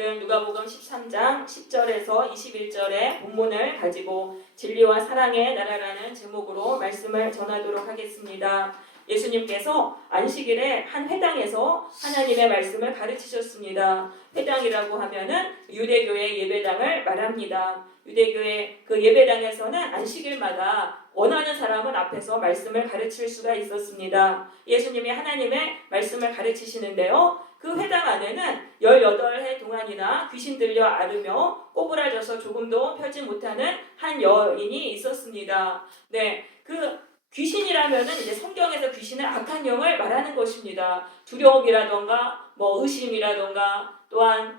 오늘은 누가복음 13장 10절에서 21절의 본문을 가지고 진리와 사랑의 나라라는 제목으로 말씀을 전하도록 하겠습니다. 예수님께서 안식일에 한 회당에서 하나님의 말씀을 가르치셨습니다. 회당이라고 하면은 유대교의 예배당을 말합니다. 유대교의 그 예배당에서는 안식일마다 원하는 사람은 앞에서 말씀을 가르칠 수가 있었습니다. 예수님이 하나님의 말씀을 가르치시는데요. 그 회당 안에는 18해 동안이나 귀신 들려 앓으며 꼬부라져서 조금도 펴지 못하는 한 여인이 있었습니다. 네, 그 귀신이라면은 이제 성경에서 귀신은 악한 영을 말하는 것입니다. 두려움이라던가 의심이라던가 또한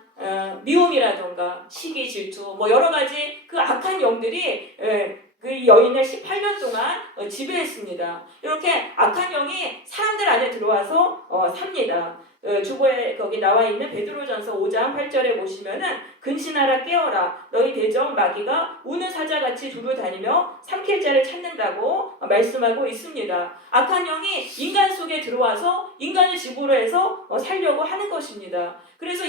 미움이라던가 시기 질투 여러 가지 그 악한 영들이 그 여인을 18년 동안 지배했습니다. 이렇게 악한 영이 사람들 안에 들어와서 삽니다. 주보에 거기 나와 있는 베드로전서 5장 8절에 보시면은 근신하라 깨어라 너희 대적 마귀가 우는 사자같이 두루 다니며 삼킬 자를 찾는다고 말씀하고 있습니다. 악한 영이 인간 속에 들어와서 인간을 집으로 해서 살려고 하는 것입니다. 그래서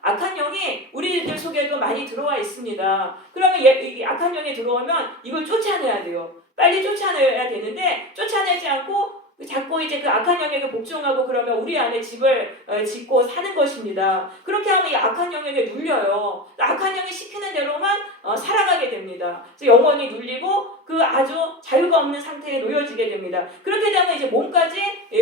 악한 영이 우리들 속에도 많이 들어와 있습니다. 그러면 이 악한 영이 들어오면 이걸 쫓아내야 돼요. 빨리 쫓아내야 되는데 쫓아내지 않고 자꾸 이제 그 악한 영에게 복종하고 그러면 우리 안에 집을 짓고 사는 것입니다. 그렇게 하면 이 악한 영에게 눌려요. 악한 영이 시키는 대로만 살아가게 됩니다. 그래서 영혼이 눌리고 그 아주 자유가 없는 상태에 놓여지게 됩니다. 그렇게 되면 이제 몸까지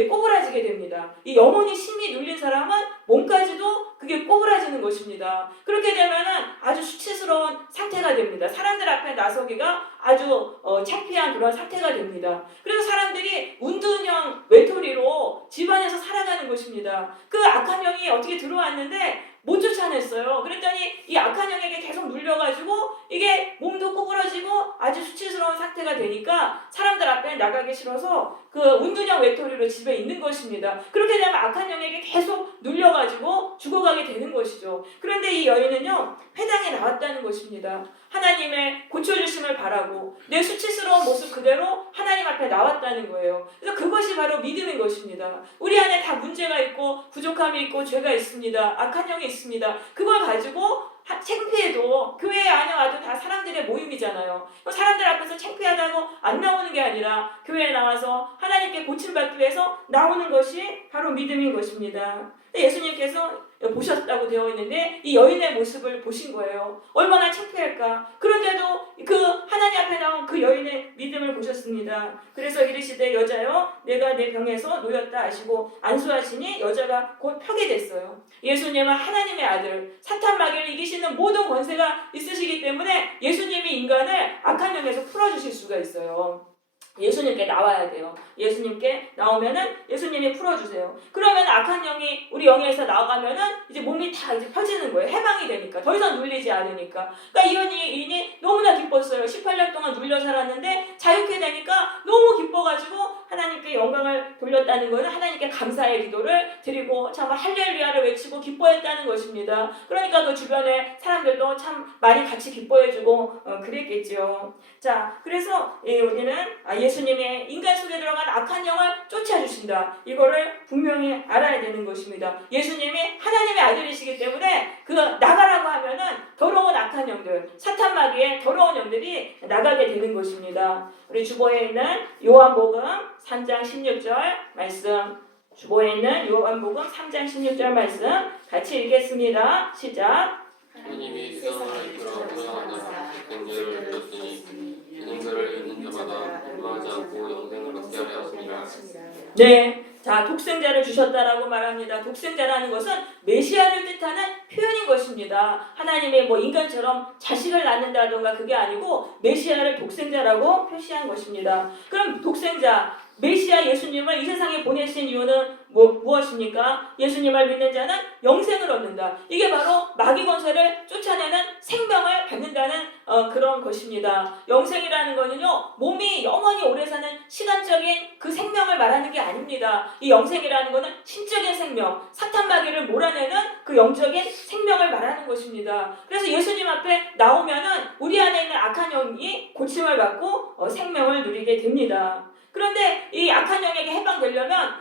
꼬부라지게 됩니다. 이 영혼이 심히 눌린 사람은 몸까지도 그게 꼬부라지는 것입니다. 그렇게 되면은 아주 수치스러운 상태가 됩니다. 사람들 앞에 나서기가 아주 창피한 그런 상태가 됩니다. 그래서 사람들이 운둔형 외톨이로 집안에서 살아가는 것입니다. 그 악한 영이 어떻게 들어왔는데 못 쫓아냈어요. 그랬더니 이 악한 영에게 계속 눌려가지고 이게 몸도 꼬부러지고 아주 수치스러운 상태가 되니까 사람들 앞에 나가기 싫어서 그 운둔형 외톨이로 집에 있는 것입니다. 그렇게 되면 악한 영에게 계속 눌려가지고 죽어가게 되는 것이죠. 그런데 이 여인은요 회당에 나왔다는 것입니다. 하나님의 고쳐주심을 바라고 내 수치스러운 모습 그대로 하나님 앞에 나왔다는 거예요. 그래서 그것이 바로 믿음인 것입니다. 우리 안에 다 문제가 있고 부족함이 있고 죄가 있습니다. 악한 영이 있습니다. 그걸 가지고 창피해도 교회 안에 와도 다 사람들의 모임이잖아요. 사람들 앞에서 창피하다고 안 나오는 게 아니라 교회에 나와서 하나님께 고침받기 위해서 나오는 것이 바로 믿음인 것입니다. 예수님께서 보셨다고 되어 있는데 이 여인의 모습을 보신 거예요. 얼마나 창피할까. 그런데도 그 하나님 앞에 나온 그 여인의 믿음을 보셨습니다. 그래서 이르시되 여자여 내가 내 병에서 놓였다 하시고 안수하시니 여자가 곧 펴게 됐어요. 예수님은 하나님의 아들 사탄 마귀를 이기시는 모든 권세가 있으시기 때문에 예수님이 인간을 악한 영에서 풀어주실 수가 있어요. 예수님께 나와야 돼요. 예수님께 나오면은 예수님이 풀어주세요. 그러면 악한 영이 우리 영에서 나가면은 이제 몸이 다 이제 펴지는 거예요. 해방이 되니까. 더 이상 눌리지 않으니까. 그러니까 이 여인이 너무나 기뻤어요. 18년 동안 눌려 살았는데 자유케 되니까 너무 기뻐가지고 하나님께 영광을 돌렸다는 것은 하나님께 감사의 기도를 드리고 참 할렐루야를 외치고 기뻐했다는 것입니다. 그러니까 그 주변에 사람들도 참 많이 같이 기뻐해주고 그랬겠죠. 자, 그래서 우리는 예수님의 인간 속에 들어간 악한 영을 쫓아주신다. 이거를 분명히 알아야 되는 것입니다. 예수님이 하나님의 아들이시기 때문에 그 나가라고 하면은 더러운 악한 영들, 사탄 마귀의 더러운 영들이 나가게 되는 것입니다. 우리 주보에 있는 요한복음 3장 16절 말씀, 주보에 있는 요한복음 3장 16절 말씀 같이 읽겠습니다. 시작. 하나님이 세상을 이끌어 운영하사 백성들을 불렀으니 이는 그를 믿는 자마다 멸망하지 않고 영생을 얻게 하려 하심이라. 네, 자 독생자를 주셨다라고 말합니다. 독생자라는 것은 메시아를 뜻하는 표현인 것입니다. 하나님이 인간처럼 자식을 낳는다던가 그게 아니고 메시아를 독생자라고 표시한 것입니다. 그럼 독생자 메시아 예수님을 이 세상에 보내신 이유는 무엇입니까? 예수님을 믿는 자는 영생을 얻는다. 이게 바로 마귀 권세를 쫓아내는 생명을 받는다는 그런 것입니다. 영생이라는 거는요, 몸이 영원히 오래 사는 시간적인 그 생명을 말하는 게 아닙니다. 이 영생이라는 거는 신적인 생명, 사탄 마귀를 몰아내는 그 영적인 생명을 말하는 것입니다. 그래서 예수님 앞에 나오면은 우리 안에 있는 악한 영이 고침을 받고 생명을 누리게 됩니다. 그런데 이 악한 영에게 해방되려면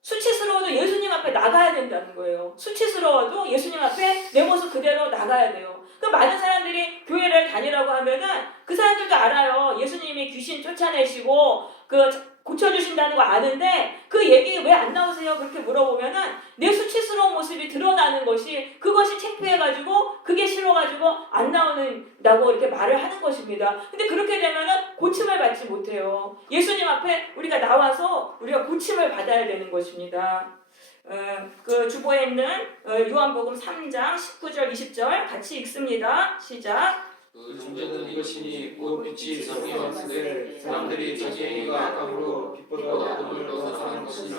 수치스러워도 예수님 앞에 나가야 된다는 거예요. 수치스러워도 예수님 앞에 내 모습 그대로 나가야 돼요. 그 많은 사람들이 교회를 다니라고 하면은 그 사람들도 알아요. 예수님이 귀신 쫓아내시고 고쳐주신다는 거 아는데 그 얘기 왜 안 나오세요? 그렇게 물어보면은 내 수치스러운 모습이 드러나는 것이 그것이 창피해가지고 그게 싫어가지고 안 나오는다고 이렇게 말을 하는 것입니다. 근데 그렇게 되면은 고침을 받지 못해요. 예수님 앞에 우리가 나와서 우리가 고침을 받아야 되는 것입니다. 그 주보에 있는 요한복음 3장 19절 20절 같이 읽습니다. 시작. 그 존재는 이것이니 곧 빛이 세상에 왔으되 사람들이 자기 행위가 악함으로 빛보다 어둠을 더 사랑한 것이라.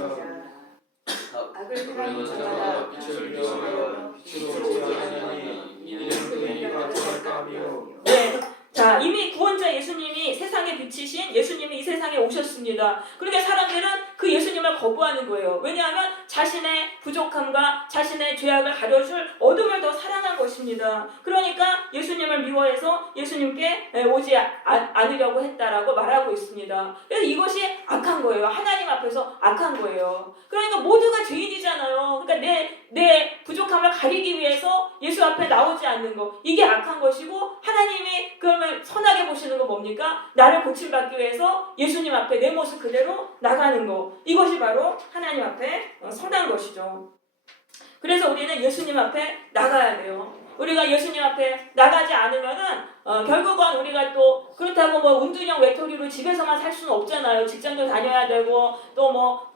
악을 그러면 자가 빛을 비추며 빛으로 제하나니 이는 그 행위가 더할까 하며. 네. 자, 이미 구원자 예수님이 세상에 비치신 예수님이 이 세상에 오셨습니다. 그러니까 사람들은 그 예수님을 거부하는 거예요. 왜냐하면 자신의 부족함과 자신의 죄악을 가려줄 어둠을 더 사랑한 것입니다. 그러니까 예수님을 미워해서 예수님께 오지 않으려고 했다라고 말하고 있습니다. 그래서 이것이 악한 거예요. 하나님 앞에서 악한 거예요. 그러니까 모두가 죄인이잖아요. 그러니까 내 부족함을 가리기 위해서 예수 앞에 나오지 않는 거, 이게 악한 것이고, 하나님이 그러면 선하게 보시는 건 뭡니까? 나를 고침받기 위해서 예수님 앞에 내 모습 그대로 나가는 거, 이것이 바로 하나님 앞에 선한 것이죠. 그래서 우리는 예수님 앞에 나가야 돼요. 우리가 예수님 앞에 나가지 않으면은 결국은 우리가 또 그렇다고 뭐 운둔형 외톨이로 집에서만 살 수는 없잖아요. 직장도 다녀야 되고 또 뭐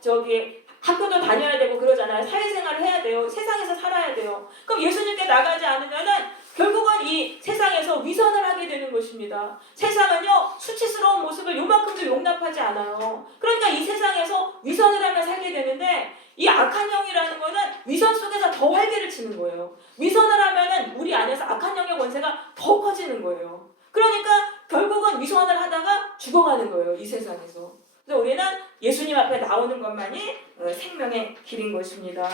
학교도 다녀야 되고 그러잖아요. 사회생활을 해야 돼요. 세상에서 살아야 돼요. 그럼 예수님께 나가지 않으면은 결국은 이 세상에서 위선을 하게 되는 것입니다. 세상은요, 수치스러운 모습을 요만큼도 용납하지 않아요. 그러니까 이 세상에서 위선을 하며 살게 되는데, 이 악한 영이라는 거는 위선 속에서 더 활개를 치는 거예요. 위선을 하면은 우리 안에서 악한 영의 권세가 더 커지는 거예요. 그러니까 결국은 위선을 하다가 죽어가는 거예요, 이 세상에서. 그래서 우리는 예수님 앞에 나오는 것만이 생명의 길인 것입니다.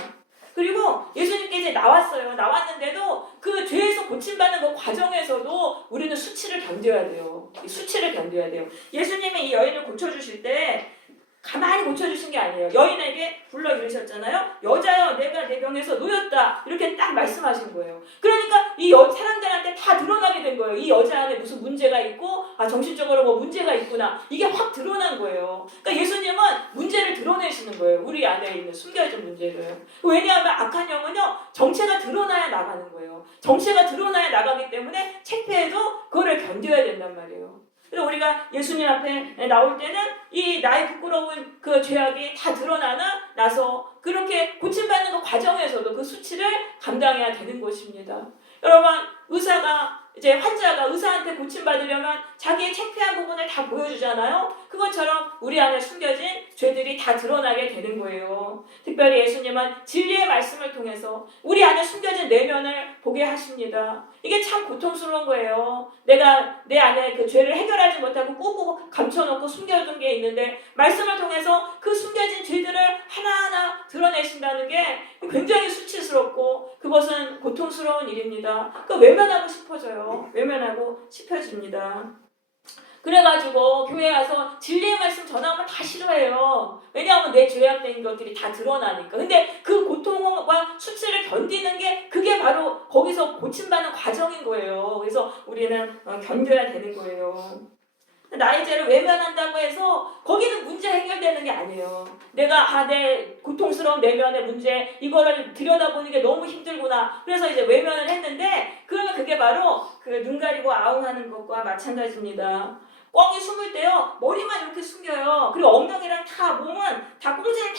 그리고 예수님께 이제 나왔어요. 나왔는데도 그 죄에서 고침받는 그 과정에서도 우리는 수치를 견뎌야 돼요. 이 수치를 견뎌야 돼요. 예수님이 이 여인을 고쳐주실 때 가만히 고쳐주신 게 아니에요. 여인에게 불러 이르셨잖아요. 여자여, 내가 내 병에서 놓였다. 이렇게 딱 말씀하신 거예요. 그러니까 이 사람들한테 다 드러나게 된 거예요. 이 여자 안에 무슨 문제가 있고, 정신적으로 뭐 문제가 있구나. 이게 확 드러난 거예요. 그러니까 예수님은 문제를 드러내시는 거예요. 우리 안에 있는 숨겨진 문제를. 왜냐하면 악한 영은요, 정체가 드러나야 나가는 거예요. 정체가 드러나야 나가기 때문에 창피해도 그거를 견뎌야 된단 말이에요. 그래서 우리가 예수님 앞에 나올 때는 이 나의 부끄러운 그 죄악이 다 나서 그렇게 고침받는 그 과정에서도 그 수치를 감당해야 되는 것입니다. 여러분, 환자가 의사한테 고침받으려면 자기의 창피한 부분을 다 보여주잖아요. 그것처럼 우리 안에 숨겨진 죄들이 다 드러나게 되는 거예요. 특별히 예수님은 진리의 말씀을 통해서 우리 안에 숨겨진 내면을 보게 하십니다. 이게 참 고통스러운 거예요. 내가 내 안에 그 죄를 해결하지 못하고 꾹꾹 감춰놓고 숨겨둔 게 있는데, 말씀을 통해서 그 숨겨진 죄들을 하나하나 드러내신다는 게 굉장히 수치스럽고 그것은 고통스러운 일입니다. 외면하고 싶어져요. 외면하고 싶어집니다. 그래가지고 교회 가서 진리의 말씀 전하면 다 싫어해요. 왜냐하면 내 죄악된 것들이 다 드러나니까. 근데 그 고통과 수치를 견디는 게 그게 바로 거기서 고침받는 과정인 거예요. 그래서 우리는 견뎌야 되는 거예요. 나의 죄를 외면한다고 해서 거기는 문제 해결되는 게 아니에요. 내가 내 고통스러운 내면의 문제, 이거를 들여다보는 게 너무 힘들구나. 그래서 이제 외면을 했는데, 그러면 그게 바로 그 눈 가리고 아웅하는 것과 마찬가지입니다. 꿩이 숨을 때요, 머리만 이렇게 숨겨요. 그리고 엉덩이랑 몸은 꽁지를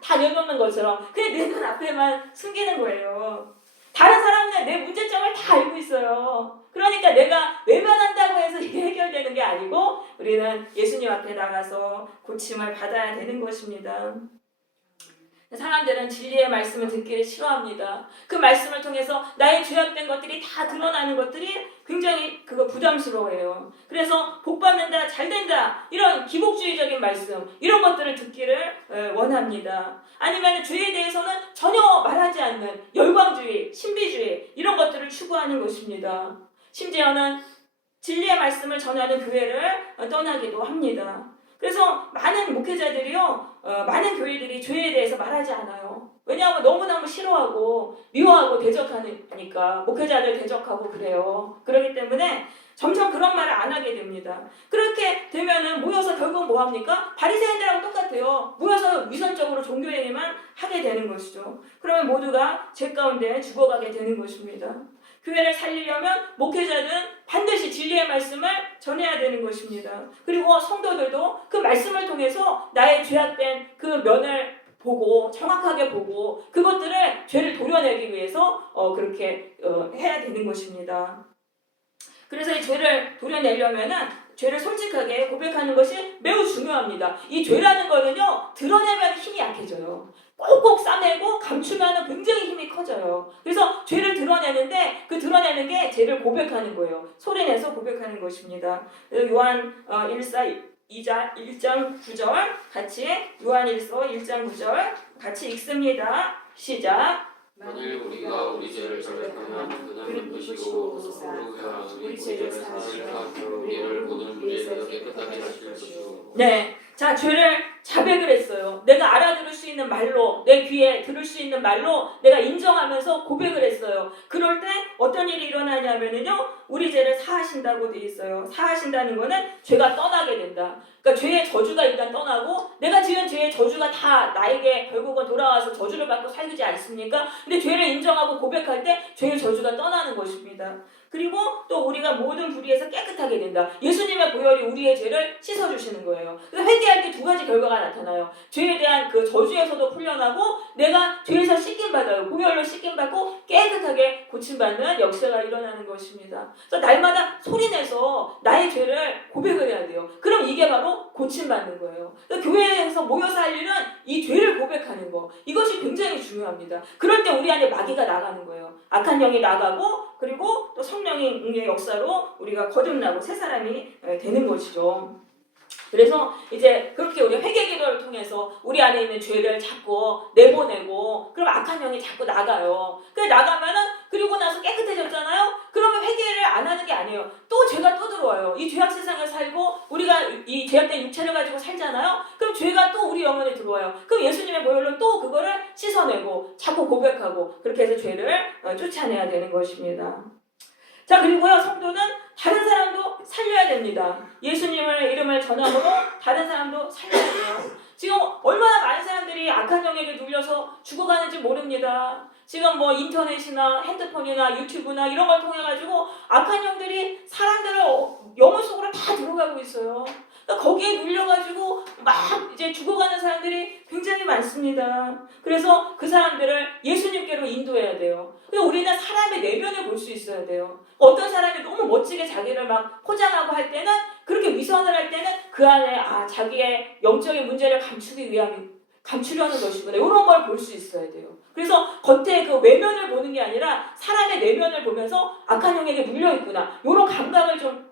다 내놓는 것처럼 그냥 내 눈 앞에만 숨기는 거예요. 다른 사람은 내 문제점을 다 알고 있어요. 그러니까 내가 외면한다고 해서 이게 해결되는 게 아니고 우리는 예수님 앞에 나가서 고침을 받아야 되는 것입니다. 사람들은 진리의 말씀을 듣기를 싫어합니다. 그 말씀을 통해서 나의 죄악된 것들이 다 드러나는 것들이 굉장히 부담스러워해요. 그래서 복받는다, 잘된다, 이런 기복주의적인 말씀, 이런 것들을 듣기를 원합니다. 아니면 죄에 대해서는 전혀 말하지 않는 열광주의, 신비주의, 이런 것들을 추구하는 것입니다. 심지어는 진리의 말씀을 전하는 교회를 떠나기도 합니다. 그래서 많은 목회자들이요, 많은 교회들이 죄에 대해서 말하지 않아요. 왜냐하면 너무너무 싫어하고 미워하고 대적하니까 목회자들 대적하고 그래요. 그렇기 때문에 점점 그런 말을 안 하게 됩니다. 그렇게 되면은 모여서 결국 뭐 합니까? 바리새인들하고 똑같아요. 모여서 위선적으로 종교행위만 하게 되는 것이죠. 그러면 모두가 죄 가운데 죽어가게 되는 것입니다. 교회를 살리려면 목회자는 반드시 진리의 말씀을 전해야 되는 것입니다. 그리고 성도들도 그 말씀을 통해서 나의 죄악된 그 면을 보고 정확하게 보고 그것들을 죄를 도려내기 위해서 그렇게 해야 되는 것입니다. 그래서 이 죄를 도려내려면은 죄를 솔직하게 고백하는 것이 매우 중요합니다. 이 죄라는 거는요, 드러내면 힘이 약해져요. 꼭꼭 싸매고 감추면 굉장히 힘이 커져요. 그래서 죄를 드러내는데 그 드러내는 게 죄를 고백하는 거예요. 소리내서 고백하는 것입니다. 요한 1장 9절 같이 요한일서 1장 9절 같이 읽습니다. 시작. 만일 우리가 우리 죄를 자백하면 그는 믿으시고 그리하여 우리 죄를 사하시고 우리를 모든 죄에서 깨끗하게 하실 것이요. 네, 자 죄를 자백을 했어요. 내가 알아들을 수 있는 말로, 내 귀에 들을 수 있는 말로 내가 인정하면서 고백을 했어요. 그럴 때 어떤 일이 일어나냐면요, 우리 죄를 사하신다고 돼 있어요. 사하신다는 거는 죄가 떠나게 된다. 그러니까 죄의 저주가 일단 떠나고, 내가 지은 죄의 저주가 다 나에게 결국은 돌아와서 저주를 받고 살지 않습니까? 근데 죄를 인정하고 고백할 때 죄의 저주가 떠나는 것입니다. 그리고 또 우리가 모든 불의에서 깨끗하게 된다. 예수님의 보혈이 우리의 죄를 씻어주시는 거예요. 그래서 회개할 때 두 가지 결과가 나타나요. 죄에 대한 그 저주에서도 풀려나고, 내가 죄에서 씻김받아요. 보혈로 씻김받고 깨끗하게 고침받는 역사가 일어나는 것입니다. 그래서 날마다 소리내서 나의 죄를 고백을 해야 돼요. 그럼 이게 바로 고침받는 거예요. 그래서 교회에서 모여서 할 일은 이 죄를 고백하는 거, 이것이 굉장히 중요합니다. 그럴 때 우리 안에 마귀가 나가는 거예요. 악한 영이 나가고, 그리고 또 성령의 역사로 우리가 거듭나고 새 사람이 되는 것이죠. 그래서 이제 그렇게 우리 회개 기도를 통해서 우리 안에 있는 죄를 자꾸 내보내고, 그럼 악한 영이 자꾸 나가요. 그래 나가면은, 그리고 나서 깨끗해졌잖아요. 그러면 회개를 안 하는 게 아니에요. 또 죄가 또 들어와요. 이 죄악 세상에 살고 우리가 이 죄악된 육체를 가지고 살잖아요. 그럼 죄가 또 우리 영혼에 들어와요. 그럼 예수님의 보혈로 또 그거를 씻어내고 자꾸 고백하고, 그렇게 해서 죄를 쫓아내야 되는 것입니다. 자, 그리고요, 성도는 다른 사람도 살려야 됩니다. 예수님의 이름을 전함으로 다른 사람도 살려야 돼요. 지금 얼마나 많은 사람들이 악한 영에게 눌려서 죽어가는지 모릅니다. 지금 뭐 인터넷이나 핸드폰이나 유튜브나 이런 걸 통해 가지고 악한 영들이 사람들을 영혼 속으로 다 들어가고 있어요. 그러니까 거기에 눌려가지고 막 이제 죽어가는 사람들이 굉장히 많습니다. 그래서 그 사람들을 예수님께로 인도해야 돼요. 그러니까 우리는 사람의 내면을 볼 수 있어야 돼요. 어떤 사람이 너무 멋지게 자기를 막 포장하고 할 때는, 그렇게 위선을 할 때는 그 안에 자기의 영적인 문제를 감추려는 것이구나, 이런 걸 볼 수 있어야 돼요. 그래서 겉에 그 외면을 보는 게 아니라 사람의 내면을 보면서 악한 영에게 물려있구나, 이런 감각을 좀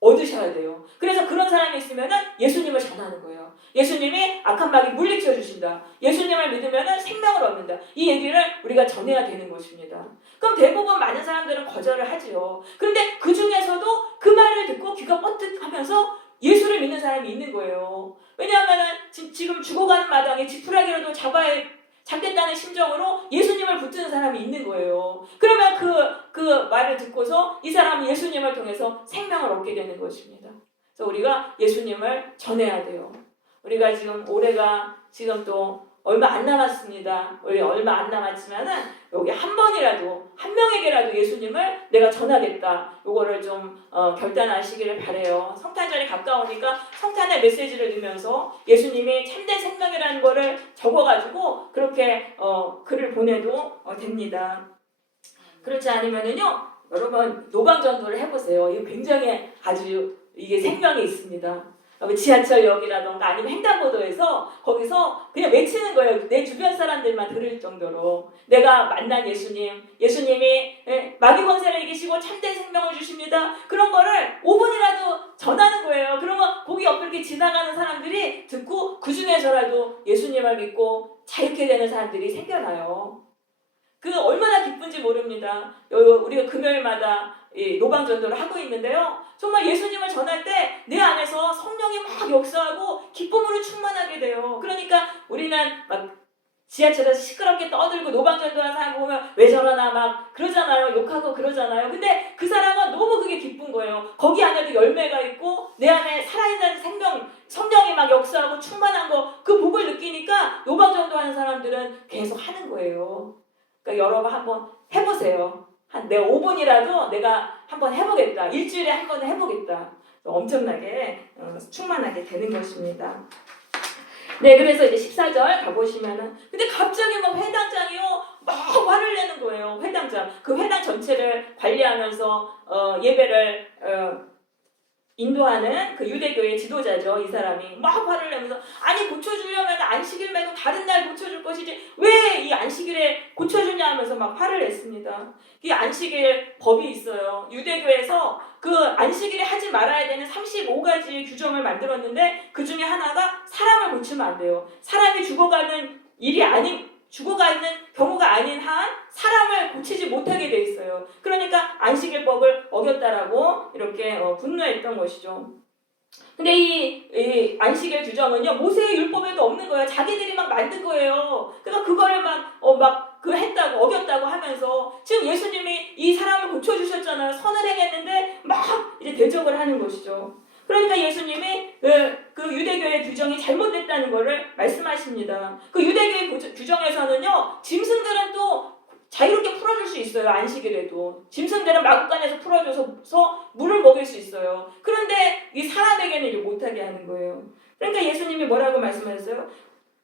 얻으셔야 돼요. 그래서 그런 사람이 있으면은 예수님을 전하는 거예요. 예수님이 악한 마귀 물리쳐 주신다. 예수님을 믿으면은 생명을 얻는다. 이 얘기를 우리가 전해야 되는 것입니다. 그럼 대부분 많은 사람들은 거절을 하지요. 그런데 그 중에서도 그 말을 듣고 귀가 뻗듯하면서 예수를 믿는 사람이 있는 거예요. 왜냐하면은 지금 죽어가는 마당에 지푸라기라도 잡겠다는 심정으로 예수님을 붙드는 사람이 있는 거예요. 그러면 그 말을 듣고서 이 사람은 예수님을 통해서 생명을 얻게 되는 것입니다. 그래서 우리가 예수님을 전해야 돼요. 우리가 지금 올해가 지금 또 얼마 안 남았습니다. 우리 얼마 안 남았지만은 여기 한 번이라도, 한 명에게라도 예수님을 내가 전하겠다, 요거를 좀 결단하시기를 바래요. 성탄절이 가까우니까 성탄의 메시지를 넣으면서 예수님이 참된 생명이라는 거를 적어가지고 그렇게 글을 보내도 됩니다. 그렇지 않으면은요, 여러분 노방전도를 해보세요. 이거 굉장히 아주 이게 생명이 있습니다. 지하철역이라던가 아니면 횡단보도에서 거기서 그냥 외치는 거예요. 내 주변 사람들만 들을 정도로. 내가 만난 예수님이 마귀 권세를 이기시고 참된 생명을 주십니다. 그런 거를 5분이라도 전하는 거예요. 그러면 거기 옆에 이렇게 지나가는 사람들이 듣고 그 중에서라도 예수님을 믿고 자유케 되는 사람들이 생겨나요. 그 얼마나 기쁜지 모릅니다. 우리가 금요일마다 이 노방전도를 하고 있는데요. 정말 예수님을 전할 때 내 안에서 성령이 막 역사하고 기쁨으로 충만하게 돼요. 그러니까 우리는 막 지하철에서 시끄럽게 떠들고 노방전도하는 사람 보면 왜 저러나 막 그러잖아요. 욕하고 그러잖아요. 근데 그 사람은 너무 그게 기쁜 거예요. 거기 안에도 열매가 있고 내 안에 살아있는 생명, 성령이 막 역사하고 충만한 거, 그 복을 느끼니까 노방전도하는 사람들은 계속 하는 거예요. 그러니까 여러분 한번 해보세요. 내 5분이라도 내가 한번 해보겠다. 일주일에 한 번 해보겠다. 엄청나게 충만하게 되는 것입니다. 네, 그래서 이제 14절 가보시면은, 근데 갑자기 막 회당장이요, 막 화를 내는 거예요. 회당장. 그 회당 전체를 관리하면서 예배를 인도하는 그 유대교의 지도자죠. 이 사람이 막 화를 내면서, 아니 고쳐주려면 안식일 말고 다른 날 고쳐줄 것이지 왜 이 안식일에 고쳐주냐 하면서 막 화를 냈습니다. 이 안식일 법이 있어요. 유대교에서 그 안식일에 하지 말아야 되는 35가지의 규정을 만들었는데 그 중에 하나가 사람을 고치면 안 돼요. 사람이 죽어가는 경우가 아닌 한 사람을 고치지 못하게 돼 있어요. 그러니까 안식일법을 어겼다라고 이렇게 분노했던 것이죠. 근데 이 안식일 규정은요, 모세의 율법에도 없는 거예요. 자기들이 막 만든 거예요. 그러니까 그거를 했다고, 어겼다고 하면서 지금 예수님이 이 사람을 고쳐주셨잖아요. 선을 행했는데 막 이제 대적을 하는 것이죠. 그러니까 예수님이 그 유대교의 규정이 잘못됐다는 것을 말씀하십니다. 그 유대교의 규정에서는요, 짐승들은 또 자유롭게 풀어줄 수 있어요. 안식일에도. 짐승들은 마구간에서 풀어줘서 물을 먹일 수 있어요. 그런데 이 사람에게는 이제 못하게 하는 거예요. 그러니까 예수님이 뭐라고 말씀하셨어요?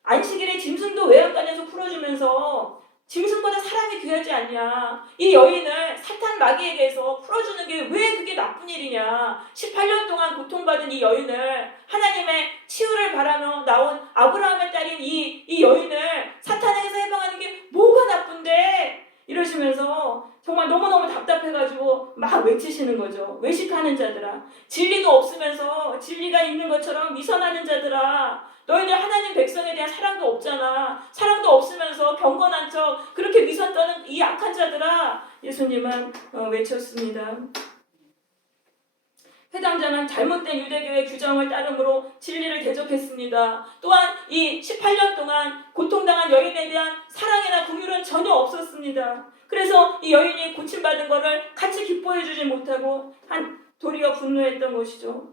안식일에 짐승도 외양간에서 풀어주면서 짐승보다 사람이 귀하지 않냐. 이 여인을 사탄 마귀에게서 풀어주는 게 왜 그게 나쁜 일이냐. 18년 동안 고통받은 이 여인을, 하나님의 치유를 바라며 나온 아브라함의 딸인 이 여인을 사탄에게서 해방하는 게 뭐가 나쁜데, 이러시면서 정말 너무너무 답답해가지고 막 외치시는 거죠. 외식하는 자들아, 진리도 없으면서 진리가 있는 것처럼 위선하는 자들아, 너희들 하나님 백성에 대한 사랑도 없잖아. 사랑도 없으면서 경건한 척 그렇게 위선 떠는 이 악한 자들아, 예수님은 외쳤습니다. 회당장은 잘못된 유대교의 규정을 따름으로 진리를 대적했습니다. 또한 이 18년 동안 고통당한 여인에 대한 사랑이나 긍휼은 전혀 없었습니다. 그래서 이 여인이 고침받은 것을 같이 기뻐해주지 못하고 도리어 분노했던 것이죠.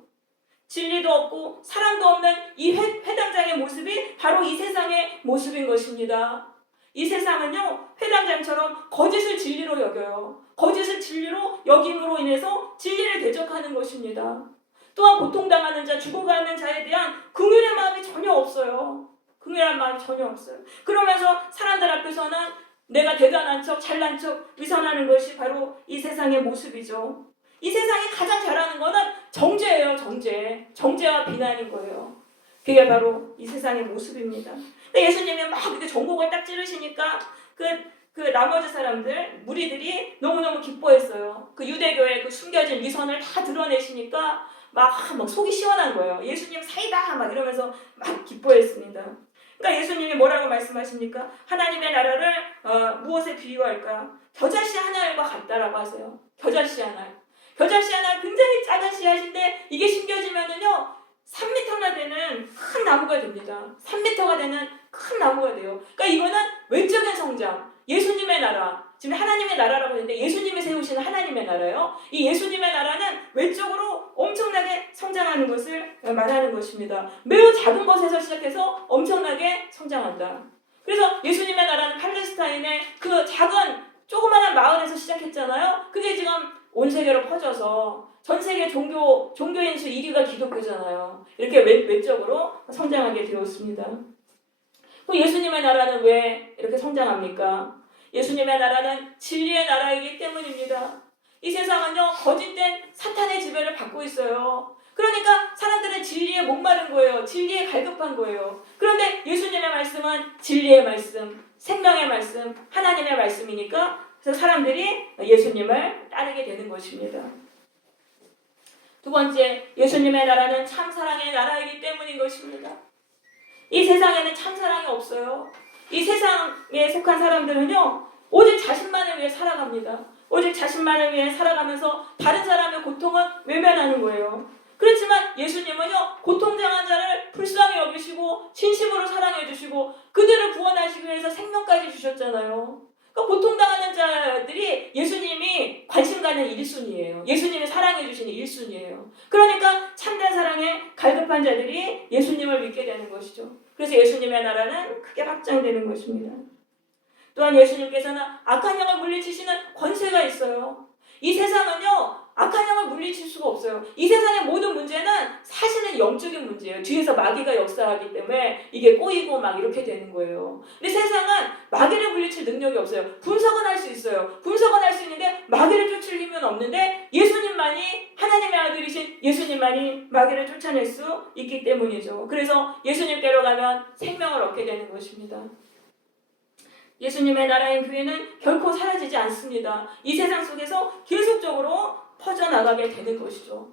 진리도 없고 사랑도 없는 이 회당장의 모습이 바로 이 세상의 모습인 것입니다. 이 세상은요, 회당장처럼 거짓을 진리로 여겨요. 거짓을 진리로 여김으로 인해서 진리를 대적하는 것입니다. 또한 고통당하는 자, 죽어가는 자에 대한 긍휼의 마음이 전혀 없어요. 긍휼한 마음이 전혀 없어요. 그러면서 사람들 앞에서는 내가 대단한 척, 잘난 척, 위선하는 것이 바로 이 세상의 모습이죠. 이 세상이 가장 잘하는 거는 정죄예요. 정죄와 비난인 거예요. 그게 바로 이 세상의 모습입니다. 근데 예수님이 막 이렇게 전곡을 딱 찌르시니까 그 나머지 사람들, 무리들이 너무너무 기뻐했어요. 그 유대교의 그 숨겨진 위선을 다 드러내시니까 막 속이 시원한 거예요. 예수님 사이다! 막 이러면서 막 기뻐했습니다. 그러니까 예수님이 뭐라고 말씀하십니까? 하나님의 나라를 무엇에 비유할까? 겨자씨 하나과 같다라고 하세요. 겨자씨 하나. 겨자씨 하나 굉장히 작은 씨앗인데 이게 심겨지면은요, 3m나 되는 큰 나무가 됩니다. 3m가 되는 큰 나무가 돼요. 그러니까 이거는 외적인 성장, 예수님의 나라, 지금 하나님의 나라라고 하는데 예수님이 세우시는 하나님의 나라예요. 이 예수님의 나라는 외적으로 엄청나게 성장하는 것을 말하는 것입니다. 매우 작은 것에서 시작해서 엄청나게 성장한다. 그래서 예수님의 나라는 팔레스타인의 그 작은 조그마한 마을에서 시작했잖아요. 그게 지금 온 세계로 퍼져서 전 세계 종교인 수 1위가 기독교잖아요. 이렇게 외적으로 성장하게 되었습니다. 예수님의 나라는 왜 이렇게 성장합니까? 예수님의 나라는 진리의 나라이기 때문입니다. 이 세상은요, 거짓된 사탄의 지배를 받고 있어요. 그러니까 사람들은 진리에 목마른 거예요. 진리에 갈급한 거예요. 그런데 예수님의 말씀은 진리의 말씀, 생명의 말씀, 하나님의 말씀이니까 그래서 사람들이 예수님을 따르게 되는 것입니다. 두 번째, 예수님의 나라는 참사랑의 나라이기 때문인 것입니다. 이 세상에는 참사랑이 없어요. 이 세상에 속한 사람들은요, 오직 자신만을 위해 살아갑니다. 오직 자신만을 위해 살아가면서 다른 사람의 고통은 외면하는 거예요. 그렇지만 예수님은요, 고통당한 자를 불쌍히 여기시고 진심으로 사랑해 주시고 그들을 구원하시기 위해서 생명까지 주셨잖아요. 그러니까 고통당하는 자들이 예수님이 관심 갖는 1순위예요. 예수님이 사랑해 주시는 1순위예요. 그러니까 참된 사랑에 갈급한 자들이 예수님을 믿게 되는 것이죠. 그래서 예수님의 나라는 크게 확장되는 것입니다. 또한 예수님께서는 악한 영을 물리치시는 권세가 있어요. 이 세상은요, 악한 영을 물리칠 수가 없어요. 이 세상의 모든 문제는 사실은 영적인 문제예요. 뒤에서 마귀가 역사하기 때문에 이게 꼬이고 막 이렇게 되는 거예요. 근데 세상은 마귀를 물리칠 능력이 없어요. 분석은 할 수 있어요. 분석은 할 수 있는데 마귀를 쫓을 힘은 없는데 예수님만이, 하나님의 아들이신 예수님만이 마귀를 쫓아낼 수 있기 때문이죠. 그래서 예수님께로 가면 생명을 얻게 되는 것입니다. 예수님의 나라인 교회는 결코 사라지지 않습니다. 이 세상 속에서 계속적으로 퍼져나가게 되는 것이죠.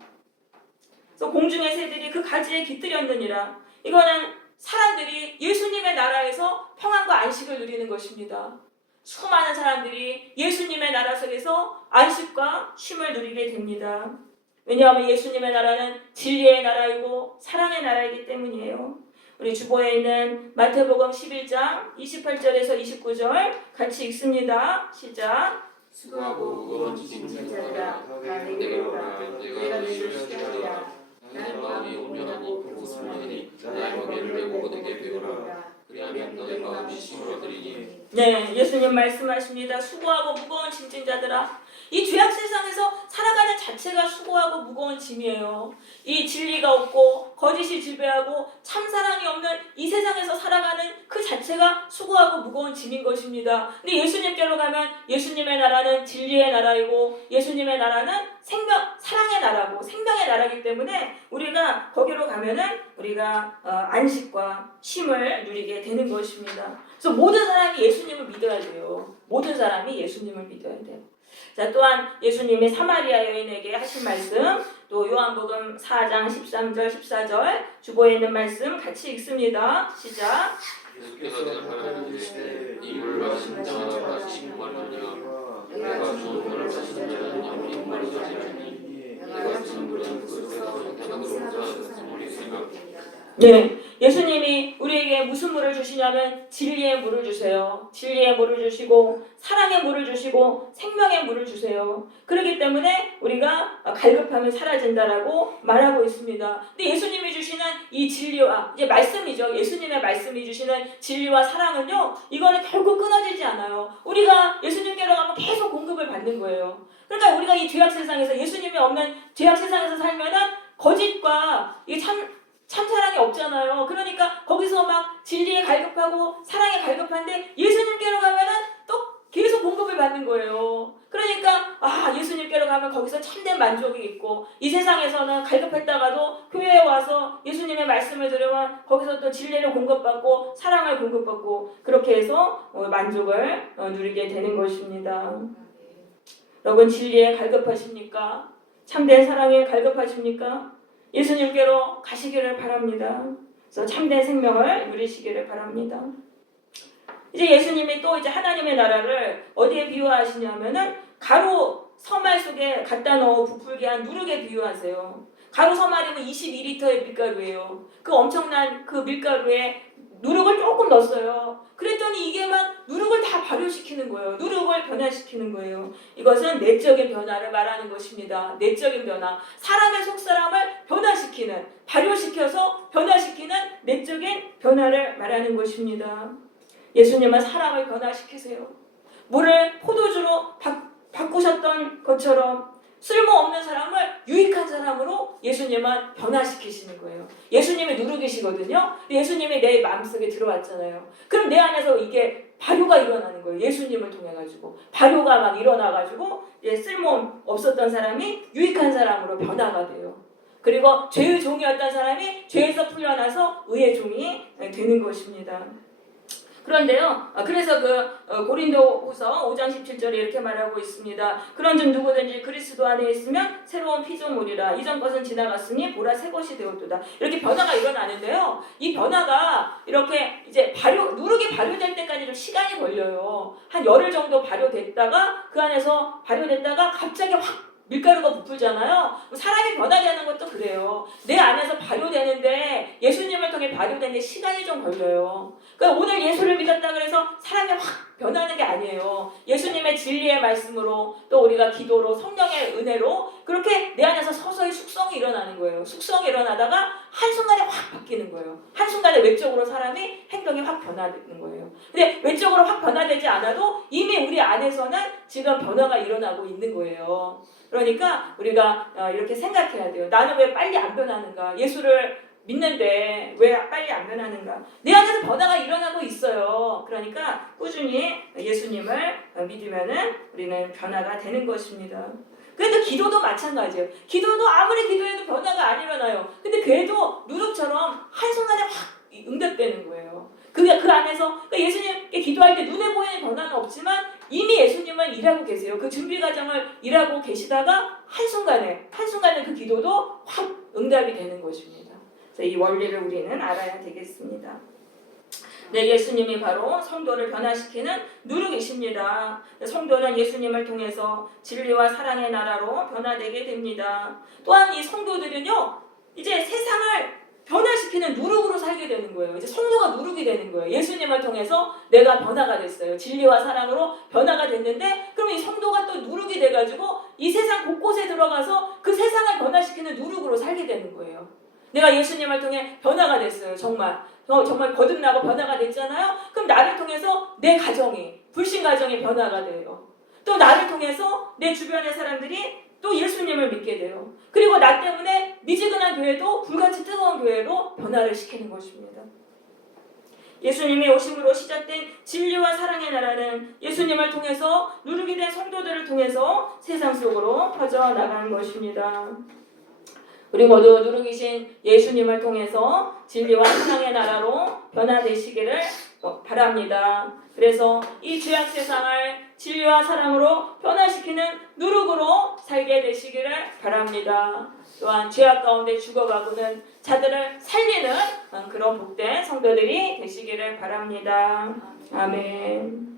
그래서 공중의 새들이 그 가지에 깃들였느니라. 이거는 사람들이 예수님의 나라에서 평안과 안식을 누리는 것입니다. 수많은 사람들이 예수님의 나라 속에서 안식과 쉼을 누리게 됩니다. 왜냐하면 예수님의 나라는 진리의 나라이고 사랑의 나라이기 때문이에요. 우리 주보에 있는 마태복음 11장 28절에서 29절 같이 읽습니다. 시작. 수고하고 무거운 짐진 자들아 다 내게로 오라 내가 너희를 쉬게 하리라 나의 마음이 온전하니 무스름하니 나의 멍에를 메고 내게 배우라 그리하면 너의 마음이 심어들이니. 네, 예수님 말씀하십니다. 수고하고 무거운 짐진 자들아. 이 죄악 세상에서 살아가는 자체가 수고하고 무거운 짐이에요. 이 진리가 없고 거짓이 지배하고 참사랑이 없는 이 세상에서 살아가는 그 자체가 수고하고 무거운 짐인 것입니다. 근데 예수님께로 가면 예수님의 나라는 진리의 나라이고 예수님의 나라는 사랑의 나라고 생명의 나라이기 때문에 우리가 거기로 가면은 우리가 안식과 쉼을 누리게 되는 것입니다. 그래서 모든 사람이 예수님을 믿어야 돼요. 모든 사람이 예수님을 믿어야 돼요. 자, 또한 예수님이 사마리아 여인에게 하신 말씀, 또 요한복음 4장 13절 14절 주보에 있는 말씀 같이 읽습니다. 시작. 예수께서 대답하시되 이 물과 심장하다 다시 말하느냐 내가 주는 물을 마시는 자는 영원히 목마르지 않으니 내가 주는 물은 그릇에서 형편하도록 자는 물이 생각. 네, 예수님이 우리에게 무슨 물을 주시냐면 진리의 물을 주세요. 진리의 물을 주시고 사랑의 물을 주시고 생명의 물을 주세요. 그렇기 때문에 우리가 갈급하면 사라진다라고 말하고 있습니다. 근데 예수님이 주시는 이 진리와 이제 말씀이죠. 예수님의 말씀이 주시는 진리와 사랑은요, 이거는 결국 끊어지지 않아요. 우리가 예수님께로 가면 계속 공급을 받는 거예요. 그러니까 우리가 이 죄악 세상에서 예수님이 없는 죄악 세상에서 살면은 거짓과 이 참사랑이 없잖아요. 그러니까 거기서 막 진리에 갈급하고 사랑에 갈급한데 예수님께로 가면은 또 계속 공급을 받는 거예요. 그러니까 예수님께로 가면 거기서 참된 만족이 있고 이 세상에서는 갈급했다가도 교회에 와서 예수님의 말씀을 들으면 거기서 또 진리를 공급받고 사랑을 공급받고 그렇게 해서 만족을 누리게 되는 것입니다. 여러분 진리에 갈급하십니까? 참된 사랑에 갈급하십니까? 예수님께로 가시기를 바랍니다. 그래서 참된 생명을 누리시기를 바랍니다. 이제 예수님이 또 이제 하나님의 나라를 어디에 비유하시냐면은 가루 서말 속에 갖다 넣어 부풀게 한 누룩에 비유하세요. 가루 서말이면 22리터의 밀가루예요. 그 엄청난 그 밀가루에 누룩을 조금 넣었어요. 그랬더니 이게 막 누룩을 다 발효시키는 거예요. 누룩을 변화시키는 거예요. 이것은 내적인 변화를 말하는 것입니다. 내적인 변화. 사람의 속사람을 변화시키는, 발효시켜서 변화시키는 내적인 변화를 말하는 것입니다. 예수님은 사람을 변화시키세요. 물을 포도주로 바꾸셨던 것처럼 쓸모없는 사람을 유익한 사람으로 예수님은 변화시키시는 거예요. 예수님이 누룩이시거든요. 예수님이 내 마음속에 들어왔잖아요. 그럼 내 안에서 이게 발효가 일어나는 거예요. 예수님을 통해 가지고 발효가 막 일어나가지고 쓸모없었던 사람이 유익한 사람으로 변화가 돼요. 그리고 죄의 종이었던 사람이 죄에서 풀려나서 의의 종이 되는 것입니다. 그런데요, 그래서 고린도후서 5장 17절에 이렇게 말하고 있습니다. 그런즉 누구든지 그리스도 안에 있으면 새로운 피조물이라. 이전 것은 지나갔으니 보라 새 것이 되었도다. 이렇게 변화가 일어나는데요. 이 변화가 이렇게 이제 누룩이 발효될 때까지 좀 시간이 걸려요. 한 열흘 정도 발효됐다가 그 안에서 발효됐다가 갑자기 확 밀가루가 부풀잖아요. 사람이 변화되는 것도 그래요. 내 안에서 발효되는데 예수님을 통해 발효되는데 시간이 좀 걸려요. 그러니까 오늘 예수를 믿었다 그래서 사람이 확 변하는 게 아니에요. 예수님의 진리의 말씀으로 또 우리가 기도로 성령의 은혜로 그렇게 내 안에서 서서히 숙성이 일어나는 거예요. 숙성이 일어나다가 한순간에 확 바뀌는 거예요. 한순간에 외적으로 사람이 행동이 확 변화되는 거예요. 근데 외적으로 확 변화되지 않아도 이미 우리 안에서는 지금 변화가 일어나고 있는 거예요. 그러니까 우리가 이렇게 생각해야 돼요. 나는 왜 빨리 안 변하는가? 예수를 믿는데 왜 빨리 안 변하는가? 내 안에서 변화가 일어나고 있어요. 그러니까 꾸준히 예수님을 믿으면은 우리는 변화가 되는 것입니다. 그런데 기도도 마찬가지예요. 기도도 아무리 기도해도 변화가 안 일어나요. 근데 그래도 누룩처럼 한순간에 확 응답되는 거예요. 그게 그 안에서 그러니까 예수님께 기도할 때 눈에 보이는 변화는 없지만 이미 예수님은 일하고 계세요. 그 준비 과정을 일하고 계시다가 한순간에 그 기도도 확 응답이 되는 것입니다. 그래서 이 원리를 우리는 알아야 되겠습니다. 네, 예수님이 바로 성도를 변화시키는 누룩이십니다. 성도는 예수님을 통해서 진리와 사랑의 나라로 변화되게 됩니다. 또한 이 성도들은요, 이제 세상을 변화시키는 누룩으로 살게 되는 거예요. 이제 성도가 누룩이 되는 거예요. 예수님을 통해서 내가 변화가 됐어요. 진리와 사랑으로 변화가 됐는데 그럼 이 성도가 또 누룩이 돼가지고 이 세상 곳곳에 들어가서 그 세상을 변화시키는 누룩으로 살게 되는 거예요. 내가 예수님을 통해 변화가 됐어요. 정말 거듭나고 변화가 됐잖아요. 그럼 나를 통해서 내 가정이 불신 가정이 변화가 돼요. 또 나를 통해서 내 주변의 사람들이 또 예수님을 믿게 돼요. 그리고 나 때문에 미지근한 교회도 불같이 뜨거운 교회로 변화를 시키는 것입니다. 예수님의 오심으로 시작된 진리와 사랑의 나라는 예수님을 통해서 누룩이 된 성도들을 통해서 세상 속으로 퍼져나가는 것입니다. 우리 모두 누룩이신 예수님을 통해서 진리와 사랑의 나라로 변화되시기를 바랍니다. 그래서 이 죄악 세상을 진리와 사랑으로 변화시키는 누룩으로 살게 되시기를 바랍니다. 또한 죄악 가운데 죽어가고는 자들을 살리는 그런 복된 성도들이 되시기를 바랍니다. 아멘.